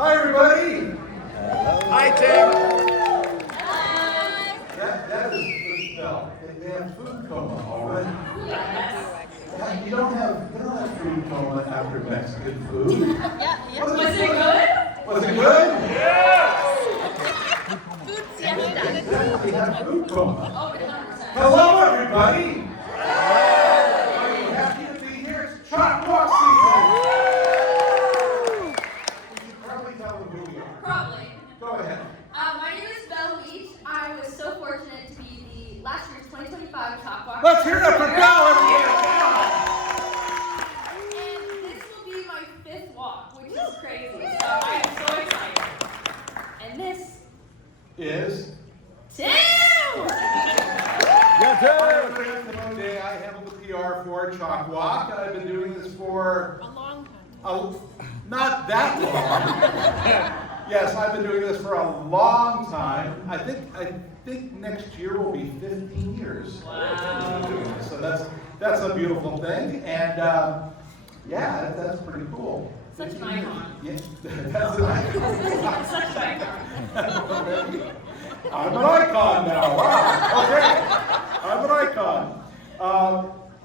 Hi, everybody. Hi, Tim. That is the spell. They have food coma already. You don't have food coma after Mexican food. Yeah. Was it good? Was it good? Yes! Food siesta. Exactly, have food coma. Oh, 100%. Hello, everybody. Are you happy to be here? It's CHOC Walk season. You should probably tell them who we are. Probably. Go ahead. My name is Belle Leach. I was so fortunate to be the last year's 2025 CHOC Walk. Let's hear it up for Belle, everybody. And this will be my 5th walk, which is crazy. So I am so excited. And this Is? Tim! Today I handle the PR for CHOC Walk, and I've been doing this for A long time. Not that long. Yes, I've been doing this for a long time. I think next year will be 15 years. Wow. Doing this. So that's a beautiful thing, and yeah, that's pretty cool. Such an icon. Yes, that's an icon. Such an icon. I'm an icon now. Wow. Okay. I'm an icon.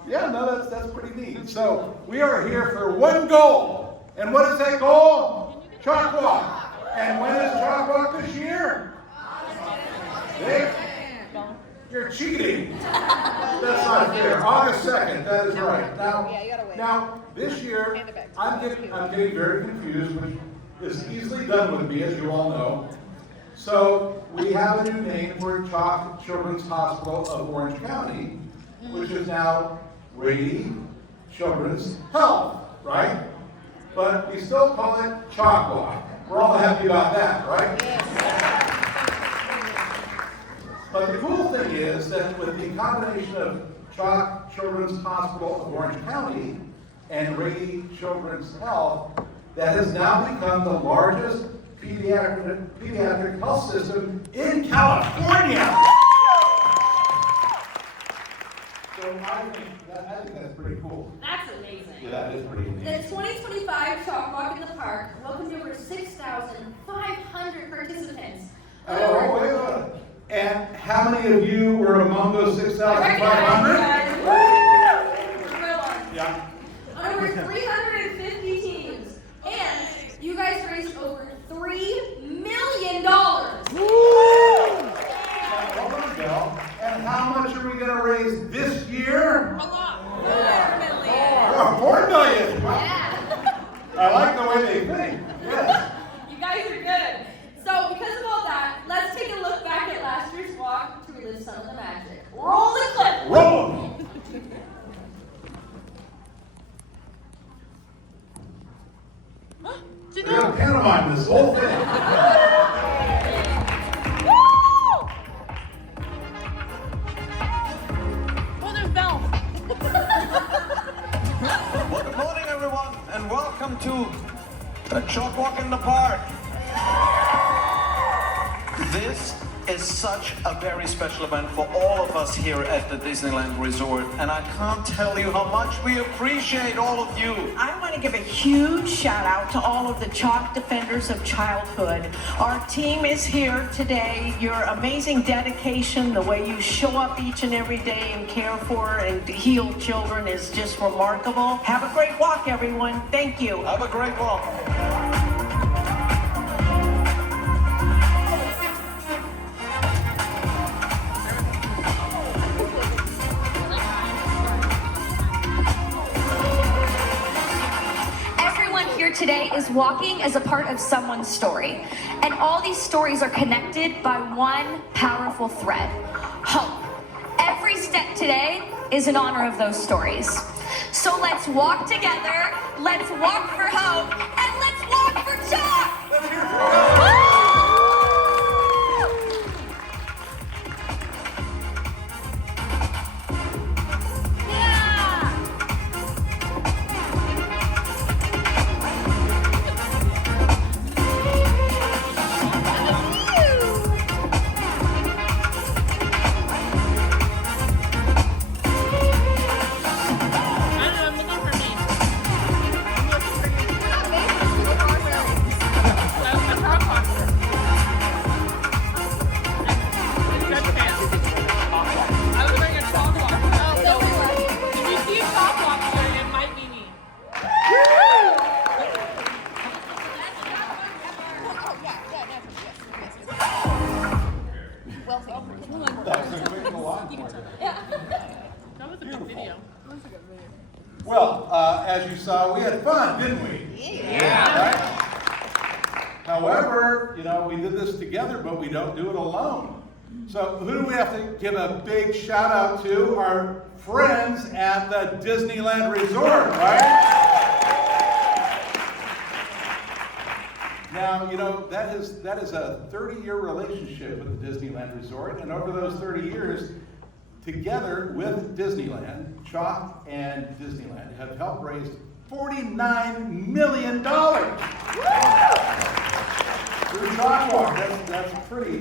Yeah, no, that's pretty neat. So we are here for one goal. And what is that goal? CHOC Walk. And when is CHOC Walk this year? Dave? You're cheating. That's not fair. August 2nd, that is right. Now this year, I'm getting very confused, which is easily done with me, as you all know. So we have a new name for CHOC Children's Hospital of Orange County, which is now Rady Children's Health, right? But we still call it CHOC Walk. We're all happy about that, right? But the cool thing is that with the combination of CHOC Children's Hospital of Orange County and Rady Children's Health, that has now become the largest pediatric health system in California. So I think that's pretty cool. That's amazing. Yeah, that is pretty amazing. The 2025 CHOC Walk in the Park welcomed over 6,500 participants. Oh, wait a minute. And how many of you were among those 6,500? Yeah. Over 350 teams. And you guys raised over $3 million. And how much are we going to raise this year? A lot. $4 million. Yeah. I like the way they think. Yes. You guys are good. So because of all that, let's take a look back at last year's walk to relive some of the magic. Roll the clip. Roll. We're going to pantomime this whole thing. Well, good morning, everyone, and welcome to the CHOC Walk in the Park. This is such a very special event for all of us here at the Disneyland Resort, and I can't tell you how much we appreciate all of you. I want to give a huge shout out to all of the CHOC Defenders of Childhood. Our team is here today. Your amazing dedication, the way you show up each and every day and care for and heal children is just remarkable. Have a great walk, everyone. Thank you. Have a great walk. Today is walking as a part of someone's story. And all these stories are connected by one powerful thread: hope. Every step today is in honor of those stories. So let's walk together, let's walk for hope, and let's walk for CHOC! Let's hear it for hope. did this together, but we don't do it alone. So who do we have to give a big shout out to? Our friends at the Disneyland Resort, right? Now, you know, that is a 30-year relationship with the Disneyland Resort, and over those 30 years, together with Disneyland, CHOC and Disneyland have helped raise $49 million through CHOC Walk. That's pretty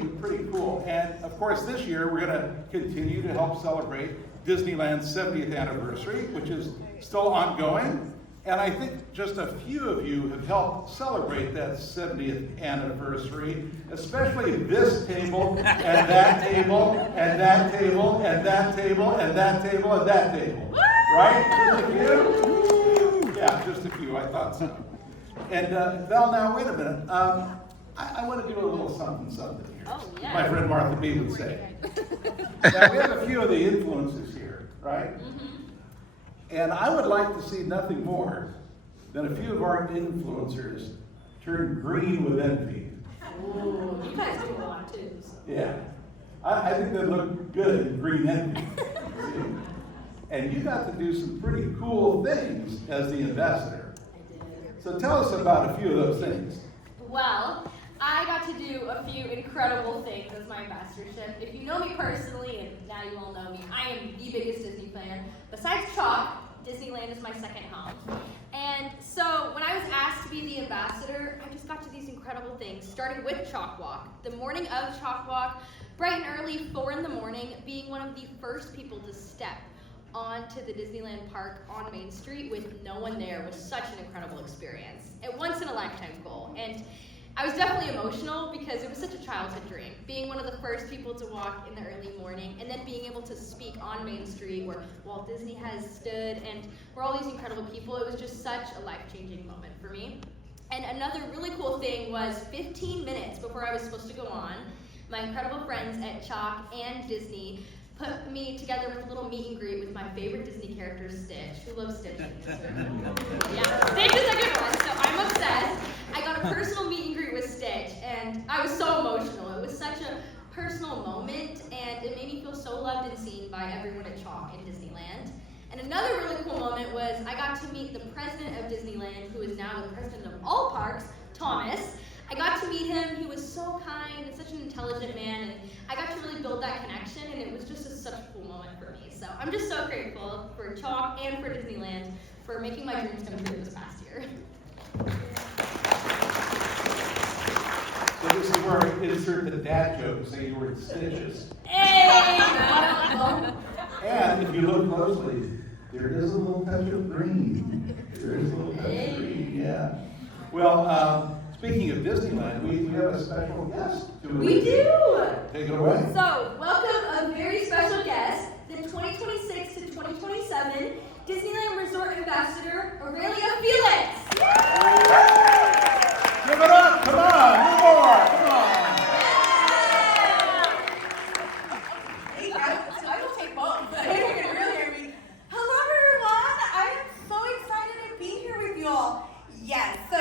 cool. And of course, this year we're going to continue to help celebrate Disneyland's 70th anniversary, which is still ongoing. And I think just a few of you have helped celebrate that 70th anniversary, especially this table, and that table, and that table, and that table, and that table, and that table. Right? Just a few? Yeah, just a few, I thought so. And Val, now wait a minute. I want to do a little something here. Oh, yeah. My friend Martha B would say. Now we have a few of the influences here, right? Mm-hmm. And I would like to see nothing more than a few of our influencers turn green with envy. Ooh, you guys do a lot too. So. Yeah. I think they look good in green envy. And you got to do some pretty cool things as the ambassador. I did. So tell us about a few of those things. Well, I got to do a few incredible things as my ambassadorship. If you know me personally, and now you all know me, I am the biggest Disney fan. Besides CHOC, Disneyland is my second home. And so when I was asked to be the ambassador, I just got to these incredible things, starting with CHOC Walk. The morning of CHOC Walk, bright and early, 4 in the morning, being one of the first people to step onto the Disneyland park on Main Street with no one there was such an incredible experience. A once-in-a-lifetime goal. And I was definitely emotional because it was such a childhood dream. Being one of the first people to walk in the early morning and then being able to speak on Main Street where Walt Disney has stood and where all these incredible people, it was just such a life-changing moment for me. And another really cool thing was 15 minutes before I was supposed to go on, my incredible friends at CHOC and Disney put me together with a little meet and greet with my favorite Disney character, Stitch. Who loves Stitch? Yeah, Stitch is a good one, so I'm obsessed. I got a personal meet and greet with Stitch, and I was so emotional. It was such a personal moment, and it made me feel so loved and seen by everyone at CHOC and Disneyland. And another really cool moment was I got to meet the president of Disneyland, who is now the president of all parks, Thomas. I got to meet him. He was so kind and such an intelligent man, and I got to really build that connection, and it was just such a cool moment for me. So I'm just so grateful for CHOC and for Disneyland for making my dreams come true this past year. So this is where I insert the dad joke and say you were in stitches. Hey! And if you look closely, there is a little touch of green. There is a little touch of green, yeah. Well, speaking of Disneyland, we have a special guest. We do! Take it away. So, welcome a very special guest, the 2026 to 2027 Disneyland Resort Ambassador, Aurelia Felix! Give it up! Come on! One more! Come on! Hey guys, so I will take both. You can really hear me. Hello everyone! I am so excited to be here with you all. Yes, so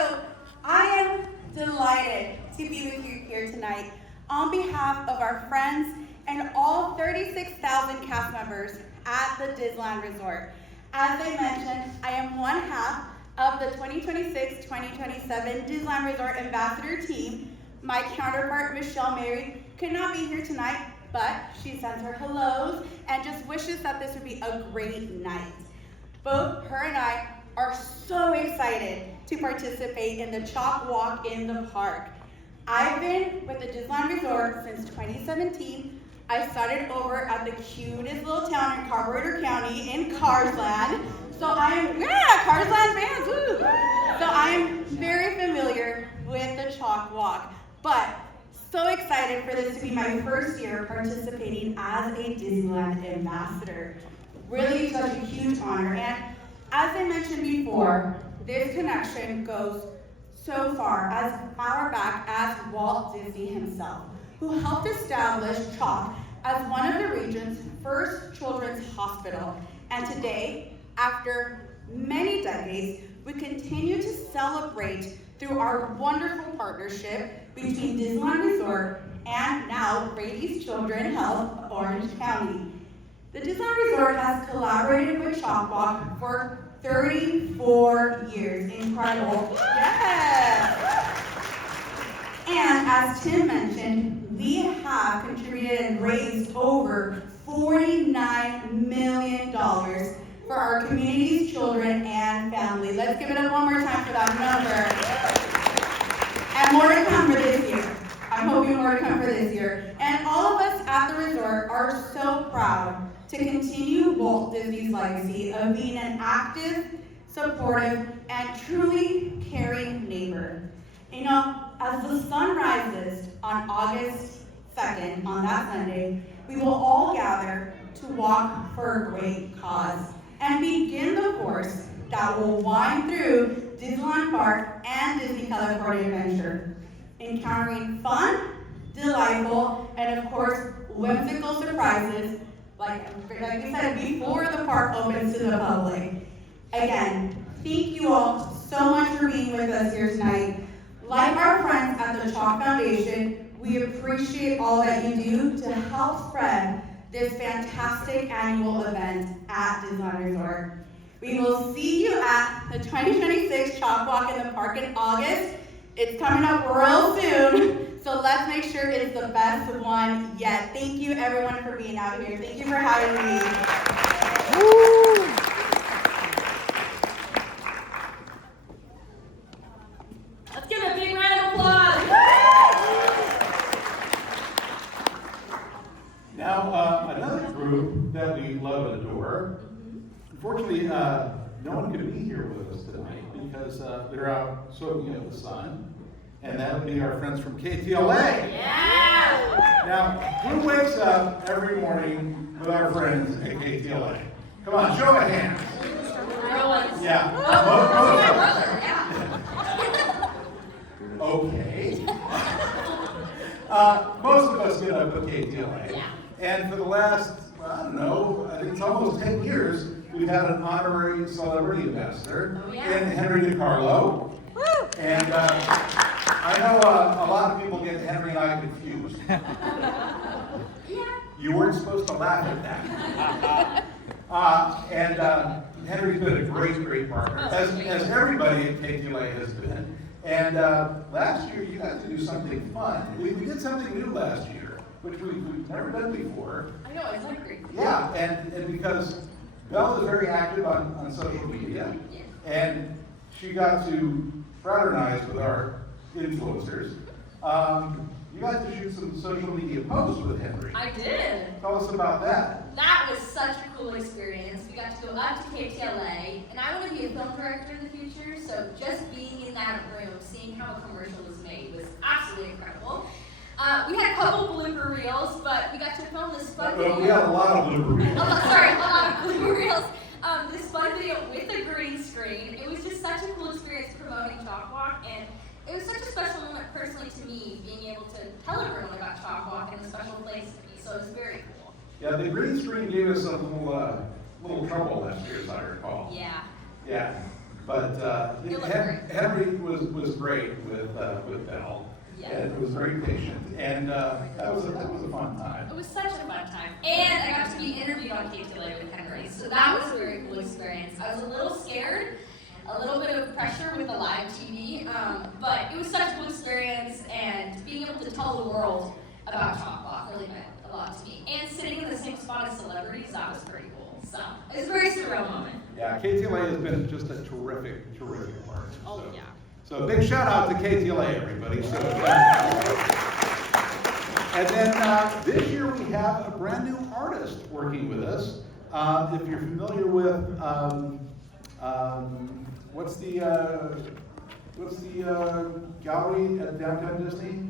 I am delighted to be with you here tonight on behalf of our friends and all 36,000 cast members at the Disneyland Resort. As I mentioned, I am one half of the 2026-2027 Disneyland Resort Ambassador team. My counterpart, Michelle Mary, could not be here tonight, but she sends her hellos and just wishes that this would be a great night. Both her and I are so excited to participate in the CHOC Walk in the park. I've been with the Disneyland Resort since 2017. I started over at the cutest little town in Carburetor County in Carsland. So Carsland fans, woo! So I'm very familiar with the CHOC Walk, but so excited for this to be my first year participating as a Disneyland ambassador. Really such a huge honor, and as I mentioned before, this connection goes so far as far back as Walt Disney himself, who helped establish CHOC as one of the region's first children's hospital. And today, after many decades, we continue to celebrate through our wonderful partnership between Disneyland Resort and now Rady's Children Health of Orange County. The Disneyland Resort has collaborated with CHOC Walk for 34 years. Incredible. Yes! And as Tim mentioned, we have contributed and raised over $49 million for our community's children and family. Let's give it up one more time for that number. And more to come for this year. I'm hoping more to come for this year. And all of us at the resort are so proud to continue Walt Disney's legacy of being an active, supportive, and truly caring neighbor. You know, as the sun rises on August 2nd, on that Sunday, we will all gather to walk for a great cause and begin the course that will wind through Disneyland Park and Disney California Adventure, encountering fun, delightful, and of course, whimsical surprises, like we said, before the park opens to the public. Again, thank you all so much for being with us here tonight. Like our friends at the CHOC Foundation, we appreciate all that you do to help spread this fantastic annual event at Disneyland Resort. We will see you at the 2026 CHOC Walk in the park in August. It's coming up real soon, so let's make sure it's the best one yet. Thank you everyone for being out here. Thank you for having me. Woo! Let's give a big round of applause. Now, another group that we love and adore, unfortunately, no one could be here with us tonight because they're out soaking up the sun, and that would be our friends from KTLA. Yeah! Now, who wakes up every morning with our friends at KTLA? Come on, show of hands. Yeah. Okay. Most of us get up at KTLA. Yeah. And for the last, I don't know, I think it's almost 10 years, we've had an honorary celebrity ambassador in Henry DiCarlo. Woo! And I know a lot of people get Henry and I confused. You weren't supposed to laugh at that. And Henry's been a great partner, as everybody at KTLA has been. And last year, you got to do something fun. We did something new last year, which we've never done before. I know, it's like great. Yeah, and because Belle is very active on social media, and she got to fraternize with our influencers. You got to shoot some social media posts with Henry. I did. Tell us about that. That was such a cool experience. We got to go up to KTLA, and I want to be a film director in the future, so just being in that room, seeing how a commercial was made was absolutely incredible. We had a couple blooper reels, but we got to film this fun video. We had a lot of blooper reels. A lot of blooper reels. This fun video with a green screen. It was just such a cool experience promoting CHOC Walk, and it was such a special moment personally to me, being able to tell everyone about CHOC Walk and a special place to me, so it was very cool. Yeah, the green screen gave us a little trouble last year, as I recall. Yeah. Yeah, but Henry was great with Belle. Yeah. And was very patient, and that was a fun time. It was such a fun time. And I got to be interviewed on KTLA with Henry, so that was a very cool experience. I was a little scared, a little bit of pressure with the live TV, but it was such a cool experience, and being able to tell the world about CHOC Walk really meant a lot to me. And sitting in the same spot as celebrities, that was pretty cool. So it was a very surreal moment. Yeah, KTLA has been just a terrific partner. Oh, yeah. So big shout out to KTLA, everybody. So, and then this year we have a brand new artist working with us. If you're familiar with what's the gallery at Downtown Disney?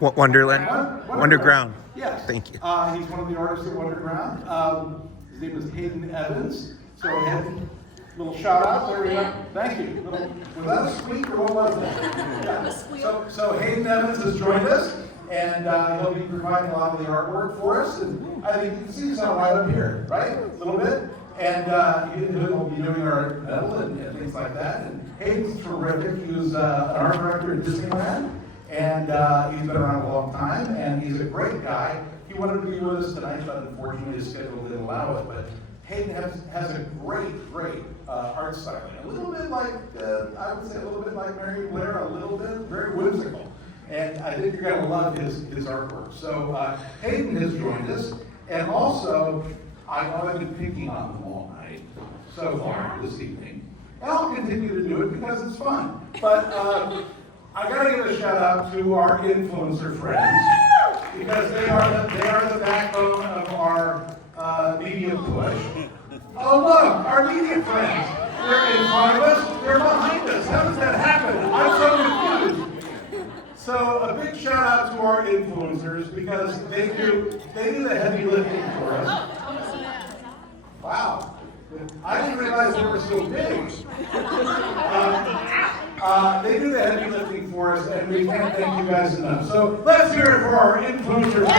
Wonderland? Wonderground. Yes. Thank you. He's one of the artists at Wonderground. His name is Hayden Evans. So Hayden, little shout out. There we go. Thank you. Was that a squeak or what was that? Yeah. So Hayden Evans has joined us, and he'll be providing a lot of the artwork for us. And I think you can see some right up here, right? A little bit. And he'll be doing our medal and things like that. And Hayden's terrific. He was an art director at Disneyland, and he's been around a long time, and he's a great guy. He wanted to be with us tonight, but unfortunately his schedule didn't allow it. But Hayden has a great art styling. A little bit like, I would say a little bit like Mary Blair, a little bit, very whimsical. And I think you're going to love his artwork. So Hayden has joined us, and also, I've been picking on them all night so far this evening. And I'll continue to do it because it's fun. But I gotta give a shout out to our influencer friends, because they are the backbone of our media push. Oh look, our media friends. They're in front of us, they're behind us. How does that happen? I'm so confused. So a big shout out to our influencers, because they do the heavy lifting for us. Wow, I didn't realize they were so big. They do the heavy lifting for us, and we can't thank you guys enough. So let's hear it for our influencers.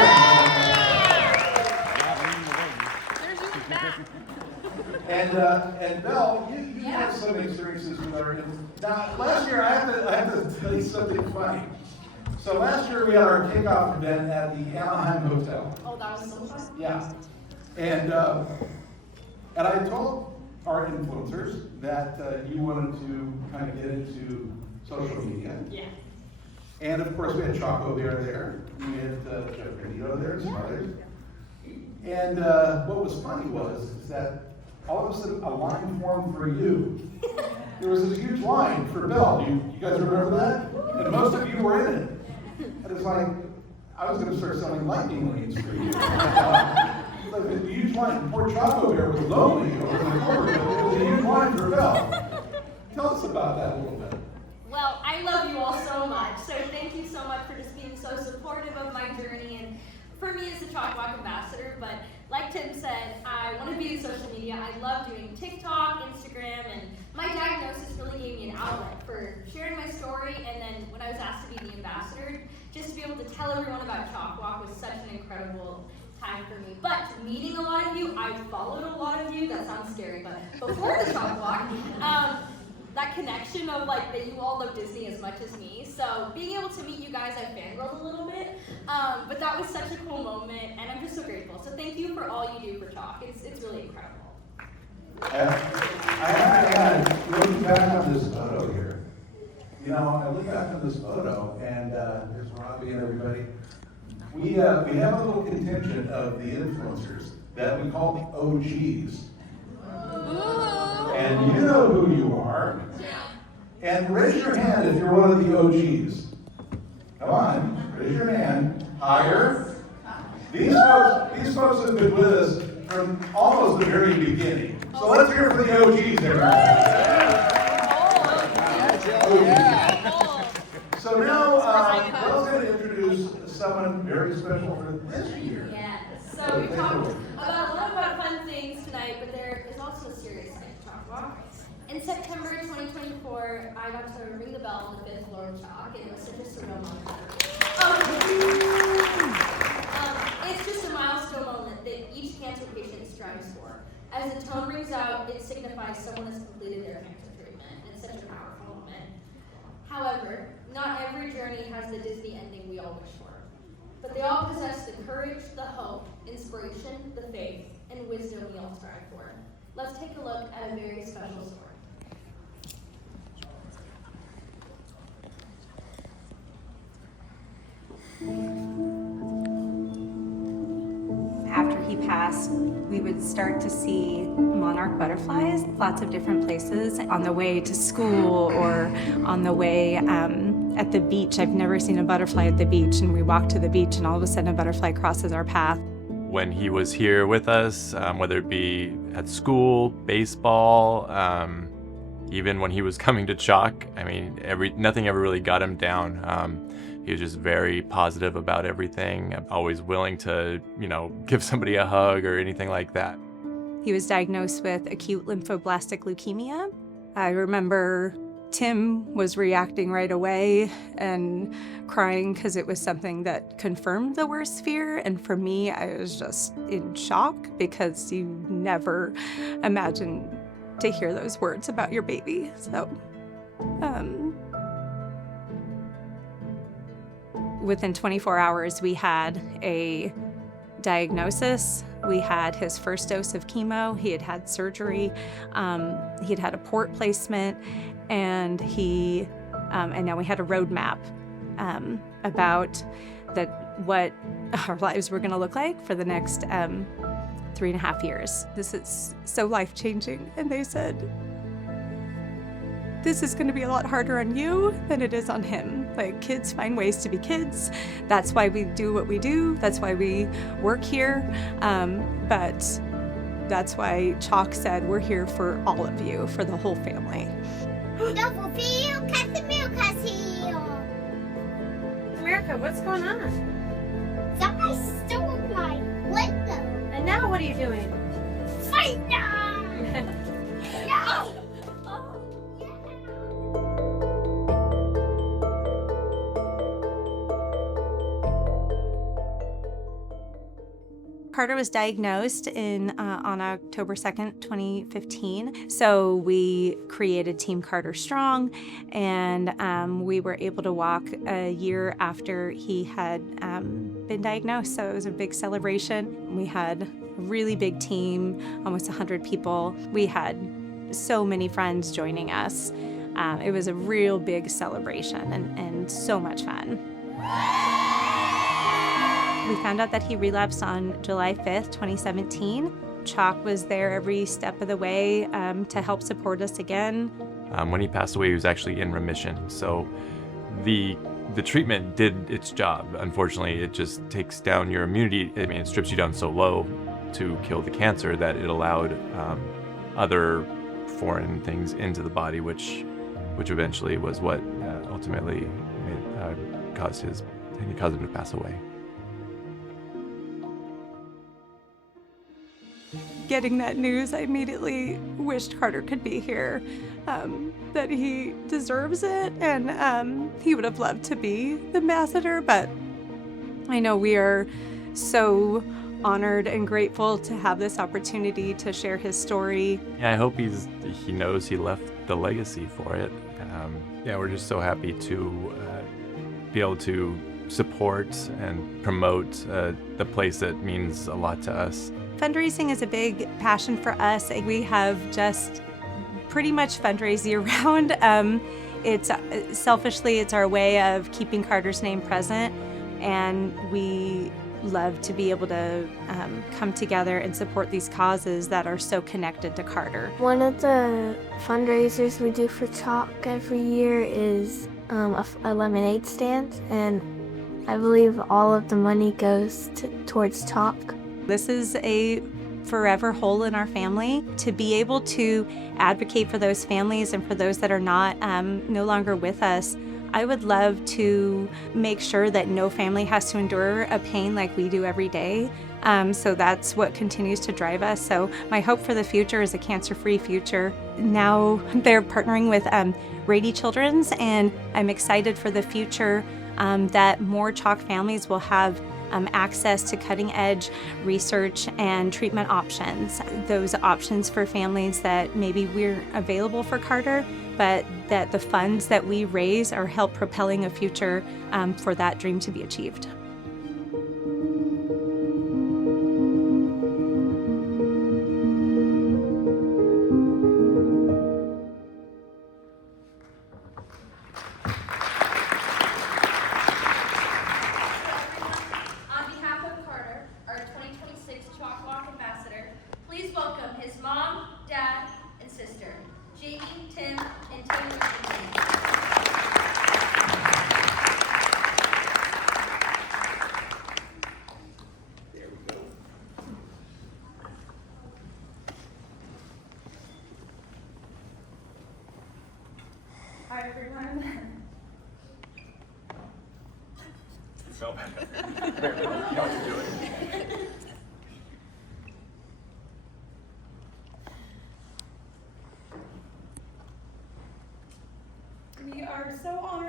And Belle, you have some experiences with our influencers. Now, last year, I have to tell you something funny. So last year we had our kickoff event at the Anaheim Hotel. Oh, that was so fun. Yeah, and I told our influencers that you wanted to kind of get into social media. Yeah. And of course we had Choco there. We had Jeff Benito there and some others. And what was funny was that all of a sudden a line formed for you. There was this huge line for Belle. You guys remember that? And most of you were in it. And it's like, I was going to start selling lightning lanes for you. Like a huge line. Poor Choco there was lonely over in the corner, but it was a huge line for Belle. Tell us about that a little bit. Well, I love you all so much, so thank you so much for just being so supportive of my journey and for me as a CHOC Walk ambassador. But like Tim said, I want to be in social media. I love doing TikTok, Instagram, and my diagnosis really gave me an outlet for sharing my story. And then when I was asked to be the ambassador, just to be able to tell everyone about CHOC Walk was such an incredible time for me. But meeting a lot of you, I followed a lot of you. That sounds scary, but before the CHOC Walk, that connection of like that you all love Disney as much as me. So being able to meet you guys, I fangirled a little bit. But that was such a cool moment, and I'm just so grateful. So thank you for all you do for CHOC. It's really incredible. I have to add, looking back on this photo here, you know, I look back on this photo, and there's Robbie and everybody. We have a little contingent of the influencers that we call the OGs. And you know who you are. And raise your hand if you're one of the OGs. Come on, raise your hand. Higher. These folks have been with us from almost the very beginning. So let's hear it for the OGs, everybody. So now, Belle's going to introduce someone very special for this year. Yes. So we talked about a lot about fun things tonight, but there is also a serious side to CHOC Walk. In September 2024, I got to ring the bell on the 5th floor of CHOC, and it was such a surreal moment. It's just a milestone moment that each cancer patient strives for. As the tone rings out, it signifies someone has completed their cancer treatment, and it's such a powerful moment. However, not every journey has the Disney ending we all wish for. But they all possess the courage, the hope, inspiration, the faith, and wisdom we all strive for. Let's take a look at a very special story. After he passed, we would start to see monarch butterflies, lots of different places, on the way to school or on the way at the beach. I've never seen a butterfly at the beach, and we walk to the beach and all of a sudden a butterfly crosses our path. When he was here with us, whether it be at school, baseball, even when he was coming to CHOC, I mean, nothing ever really got him down. He was just very positive about everything, always willing to, give somebody a hug or anything like that. He was diagnosed with acute lymphoblastic leukemia. I remember Tim was reacting right away and crying because it was something that confirmed the worst fear. And for me, I was just in shock because you never imagine to hear those words about your baby. So, within 24 hours, we had a diagnosis. We had his first dose of chemo. He had had surgery. He had had a port placement, and and now we had a roadmap about what our lives were going to look like for the next 3.5 years. This is so life-changing. And they said, this is going to be a lot harder on you than it is on him. Like, kids find ways to be kids. That's why we do what we do. That's why we work here. But that's why CHOC said we're here for all of you, for the whole family. America, what's going on? Somebody stole my window. And now what are you doing? Fight now! No! Carter was diagnosed on October 2nd, 2015. So we created Team Carter Strong, and we were able to walk a year after he had been diagnosed. So it was a big celebration. We had a really big team, almost 100 people. We had so many friends joining us. It was a real big celebration and so much fun. We found out that he relapsed on July 5th, 2017. CHOC was there every step of the way to help support us again. When he passed away, he was actually in remission. So the treatment did its job. Unfortunately, it just takes down your immunity. I mean, it strips you down so low to kill the cancer that it allowed other foreign things into the body, which eventually was what ultimately caused him to pass away. Getting that news, I immediately wished Carter could be here, that he deserves it, and he would have loved to be the ambassador, but I know we are so honored and grateful to have this opportunity to share his story. Yeah, I hope he knows he left the legacy for it. Yeah, we're just so happy to be able to support and promote the place that means a lot to us. Fundraising is a big passion for us. We have just pretty much fundraised year-round. It's our way of keeping Carter's name present, and we love to be able to come together and support these causes that are so connected to Carter. One of the fundraisers we do for CHOC every year is a lemonade stand, and I believe all of the money goes towards CHOC. This is a forever hole in our family. To be able to advocate for those families and for those that are not no longer with us, I would love to make sure that no family has to endure a pain like we do every day. So that's what continues to drive us. So my hope for the future is a cancer-free future. Now they're partnering with Rady Children's, and I'm excited for the future that more CHOC families will have access to cutting-edge research and treatment options. Those options for families that maybe we're available for Carter, but that the funds that we raise are help propelling a future for that dream to be achieved. On behalf of Carter, our 2026 CHOC Walk ambassador, please welcome his mom, dad, and sister, Jamie, Tim, and Taylor. There we go. Hi, everyone. Felt better. There we go. You know what you're doing.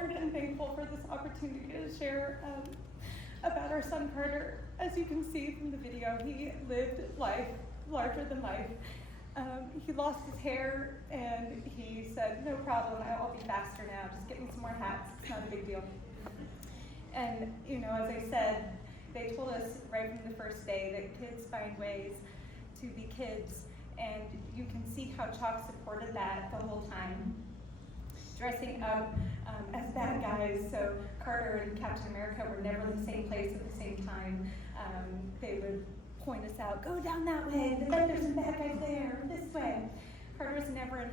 honored and thankful for this opportunity to share about our son Carter. As you can see from the video, he lived life larger than life. He lost his hair and he said, no problem, I'll be faster now, just get me some more hats, it's not a big deal. And you know, as I said, they told us right from the first day that kids find ways to be kids, and you can see how CHOC supported that the whole time. Dressing up as bad guys, so Carter and Captain America were never in the same place at the same time. They would point us out, go down that way, there's some bad guys there, this way. Carter was never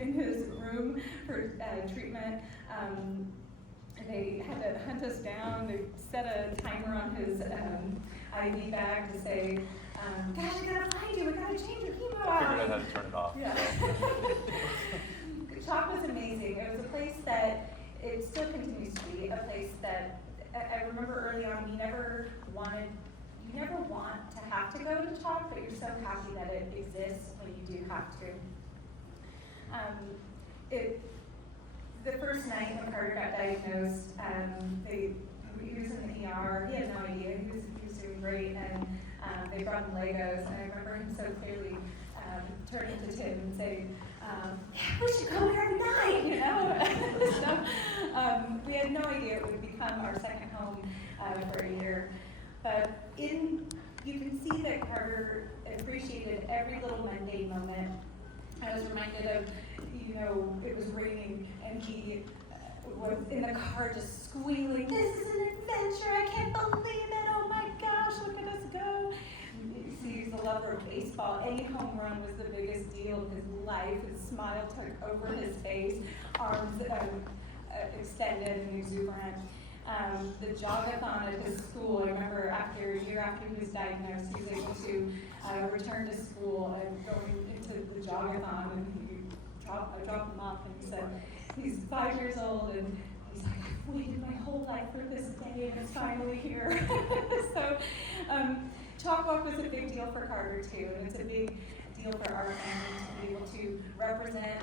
in his room for treatment. They had to hunt us down. They set a timer on his IV bag to say, gosh, I gotta find you, we gotta change your chemo out. Figured out how to turn it off. Yeah. CHOC was amazing. It was a place that, it still continues to be a place that, I remember early on, you never want to have to go to CHOC, but you're so happy that it exists when you do have to. The first night when Carter got diagnosed, he was in the ER, he had no idea, he was doing great, and they brought him Legos, and I remember him so clearly turning to Tim and saying, yeah, we should go here every night, you know? So we had no idea it would become our second home for a year. But you can see that Carter appreciated every little mundane moment. I was reminded of, you know, it was raining and he was in the car just squealing, this is an adventure, I can't believe it, oh my gosh, look at us go. He's a lover of baseball. Any home run was the biggest deal of his life. His smile took over his face, arms extended and exuberant. The jogathon at his school, I remember a year after he was diagnosed, he was able to return to school and going into the jogathon, and I dropped him off and he said, he's 5 years old and he's like, I've waited my whole life for this day and it's finally here. So CHOC Walk was a big deal for Carter too, and it's a big deal for our family to be able to represent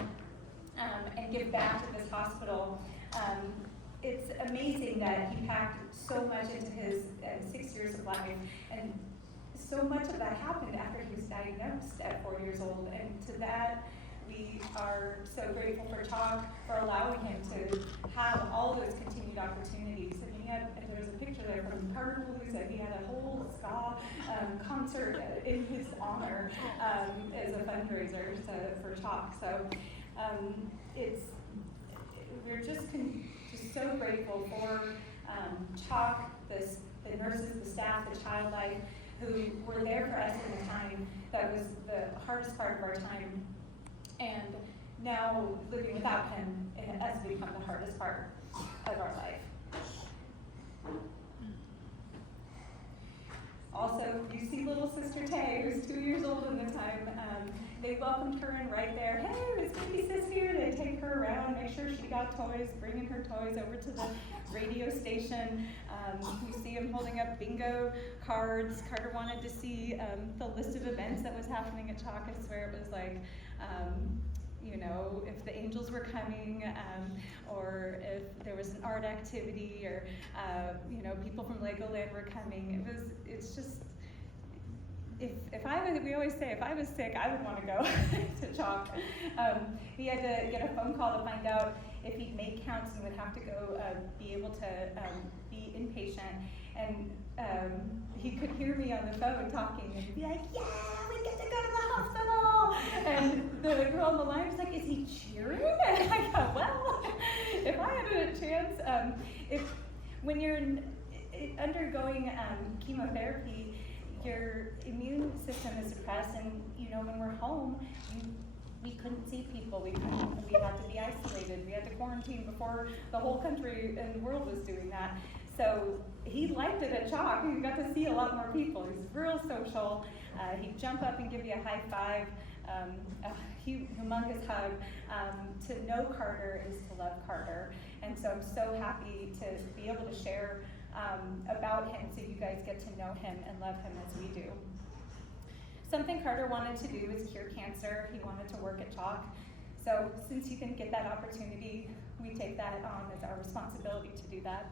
and give back to this hospital. It's amazing that he packed so much into his 6 years of life, and so much of that happened after he was diagnosed at 4 years old, and to that we are so grateful for CHOC for allowing him to have all those continued opportunities. And there was a picture there from Carter Palooza. He had a whole ska concert in his honor as a fundraiser for CHOC. So we're just so grateful for CHOC, the nurses, the staff, the child life, who were there for us in the time that was the hardest part of our time. And now living without him, it has become the hardest part of our life. Also, you see little sister Tay, who's 2 years old at the time. They welcomed her in right there. Hey, Miss Baby Sis here. They take her around, make sure she got toys, bringing her toys over to the radio station. You see him holding up bingo cards. Carter wanted to see the list of events that was happening at CHOC. I swear it was like, you know, if the angels were coming, or if there was an art activity, or you know, people from Legoland were coming. It's just, we always say, if I was sick, I would want to go to CHOC. He had to get a phone call to find out if he'd make counts and would have to go be able to be inpatient. And he could hear me on the phone talking and he'd be like, yeah, we get to go to the hospital. And the girl on the line was like, is he cheering? And I go, well, if I had a chance, when you're undergoing chemotherapy, your immune system is suppressed, and you know, when we're home, we couldn't see people. We had to be isolated. We had to quarantine before the whole country and world was doing that. So he liked it at CHOC. He got to see a lot more people. He's real social. He'd jump up and give you a high five, a humongous hug. To know Carter is to love Carter. And so I'm so happy to be able to share about him so you guys get to know him and love him as we do. Something Carter wanted to do was cure cancer. He wanted to work at CHOC. So since he didn't get that opportunity we take that on as our responsibility to do that.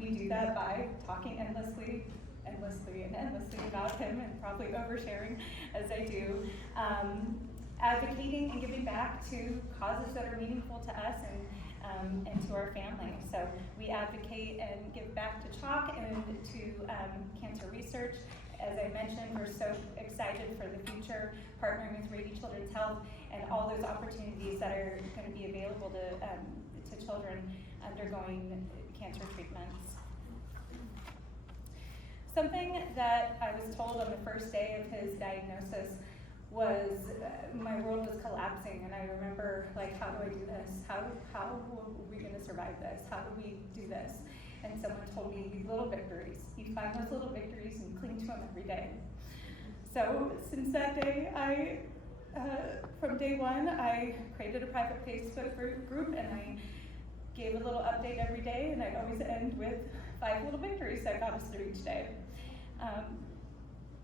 We do that by talking endlessly about him, and probably oversharing as I do. Advocating and giving back to causes that are meaningful to us and to our family. So we advocate and give back to CHOC and to cancer research. As I mentioned, we're so excited for the future, partnering with Rady Children's Health and all those opportunities that are going to be available to children undergoing cancer treatments. Something that I was told on the first day of his diagnosis was my world was collapsing, and I remember, like, how do I do this? How are we going to survive this? How do we do this? And someone told me, these little victories. You find those little victories and cling to them every day. So since that day, from day one, I created a private Facebook group, and I gave a little update every day, and I'd always end with 5 little victories that got us through each day.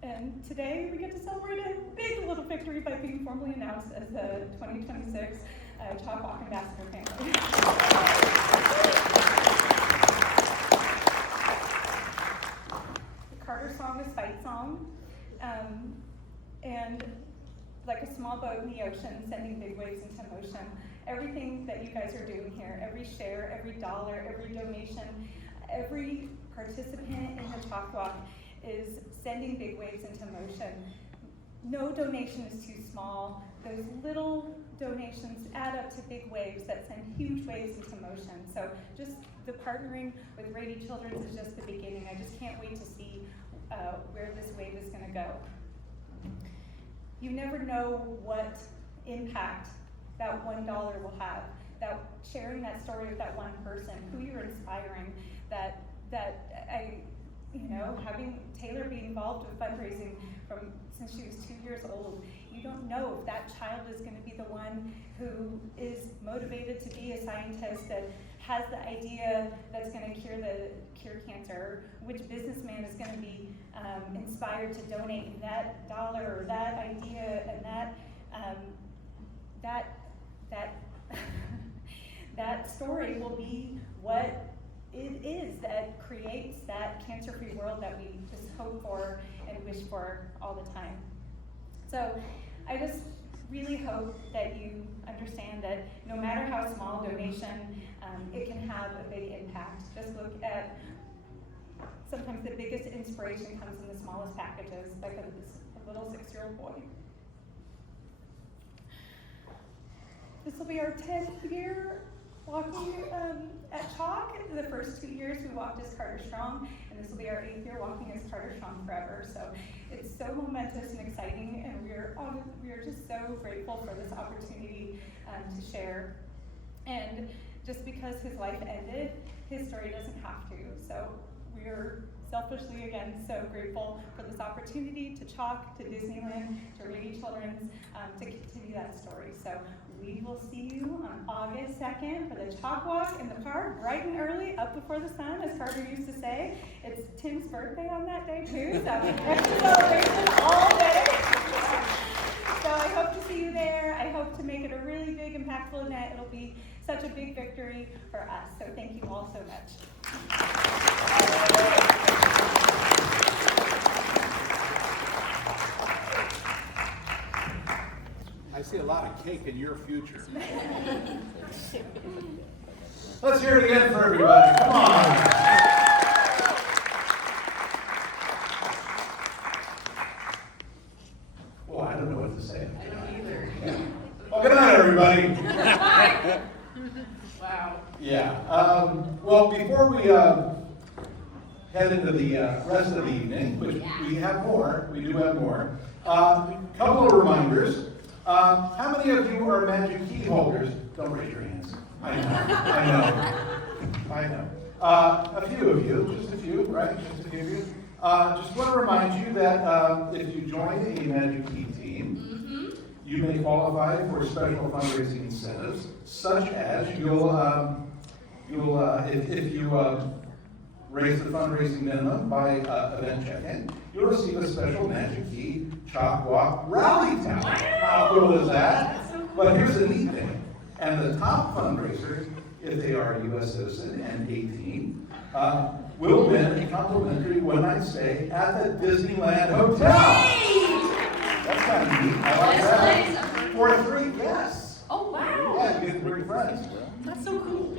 And today we get to celebrate a big little victory by being formally announced as the 2026 CHOC Walk Ambassador family. The Carter song is Fight Song. And like a small boat in the ocean, sending big waves into motion. Everything that you guys are doing here, every share, every dollar, every donation, every participant in the CHOC Walk is sending big waves into motion. No donation is too small. Those little donations add up to big waves that send huge waves into motion. So just the partnering with Rady Children's is just the beginning. I just can't wait to see where this wave is going to go. You never know what impact that $1 will have. That sharing that story with that one person, who you're inspiring, having Taylor be involved with fundraising since she was 2 years old. You don't know if that child is going to be the one who is motivated to be a scientist, that has the idea that's going to cure cancer, which businessman is going to be inspired to donate that dollar or that idea, and that story will be what it is that creates that cancer-free world that we just hope for and wish for all the time. So I just really hope that you understand that no matter how small donation, it can have a big impact. Just look at, sometimes the biggest inspiration comes in the smallest packages, like a little 6-year-old boy. This will be our 10th year walking at CHOC. The first 2 years we walked as Carter Strong, and this will be our 8th year walking as Carter Strong Forever. So it's so momentous and exciting, and we are just so grateful for this opportunity to share. And just because his life ended, his story doesn't have to. So we're selfishly, again, so grateful for this opportunity to CHOC, to Disneyland, to Rady Children's, to continue that story. So we will see you on August 2nd for the CHOC Walk in the park, bright and early, up before the sun, as Carter used to say. It's Tim's birthday on that day too, so extra celebration all day. So I hope to see you there. I hope to make it a really big, impactful event. It'll be such a big victory for us. So thank you all so much. I see a lot of cake in your future. Let's hear it again for everybody. Come on. Well, I don't know what to say. I don't either. Yeah. Well, good night, everybody. Wow. Yeah. Well, before we head into the rest of the evening, which we have more, we do have more, couple of reminders. How many of you are magic key holders? Don't raise your hands. I know. A few of you, just a few, right? Just a few of you. Just want to remind you that if you join a magic key team, you may qualify for special fundraising incentives, such as if you raise the fundraising minimum by event check-in, you'll receive a special magic key CHOC Walk rally towel. How cool is that? But here's the neat thing. And the top fundraiser if they are a U.S. citizen and 18, will win a complimentary one-night stay at the Disneyland Hotel. That's kind of neat. I like that. For 3 guests. Oh, wow. Yeah, you get to bring friends. That's so cool.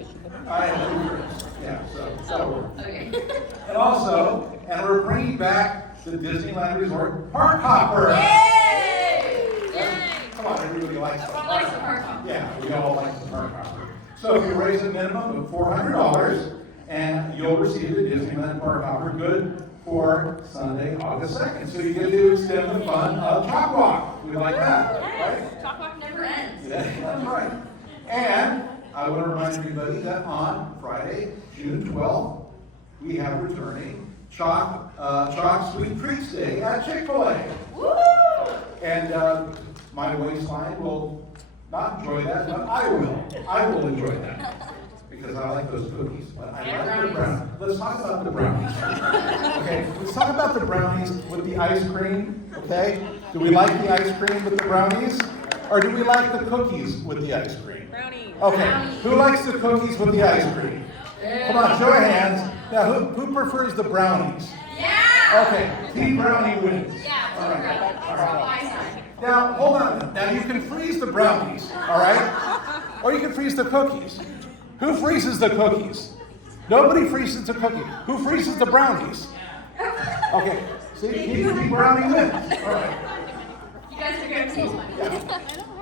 I have 2 friends. Yeah, so that'll work. Okay. And also, and we're bringing back the Disneyland Resort Park Hopper. Yay! Yay! Come on, everybody likes the Everyone likes the park hopper. Yeah, we all like the park hopper. So if you raise a minimum of $400, and you'll receive the Disneyland Park Hopper, good for Sunday, August 2nd. So you get to extend the fun of CHOC Walk. We like that, right? CHOC Walk never ends. Yeah, that's right. And I want to remind everybody that on Friday, June 12th, we have returning CHOC Sweet Treats Day at Chick-fil-A. Woo! And my waistline will not enjoy that, but I will. I will enjoy that. Because I like those cookies. But I like the brownies. Let's talk about the brownies. Okay, let's talk about the brownies with the ice cream. Okay? Do we like the ice cream with the brownies? Or do we like the cookies with the ice cream? Brownies. Okay, who likes the cookies with the ice cream? Come on, show of hands. Now, who prefers the brownies? Yeah! Okay, Team Brownie wins. Yeah, All right. All right. Now, hold on. Now, you can freeze the brownies, all right? Or you can freeze the cookies. Who freezes the cookies? Nobody freezes the cookie. Who freezes the brownies? Okay, see, Team Brownie wins. All right. You guys are going to taste money. Yeah.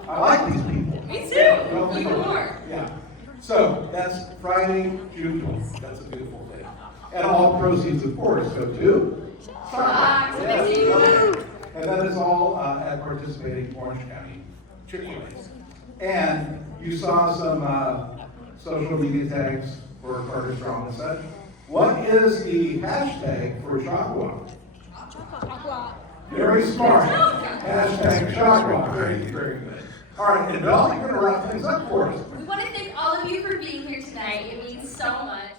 I like these people. Me too. Even more. Yeah. So that's Friday, June 12th. That's a beautiful day. And all proceeds, of course, go to CHOC. Yes. And that is all at participating Orange County Chick-fil-A's. And you saw some social media tags for Carter Strong and such. What is the hashtag for CHOC Walk? Very smart. Hashtag CHOC Walk. Very good. All right, and Belle, you're going to wrap things up for us. We want to thank all of you for being here tonight. It means so much.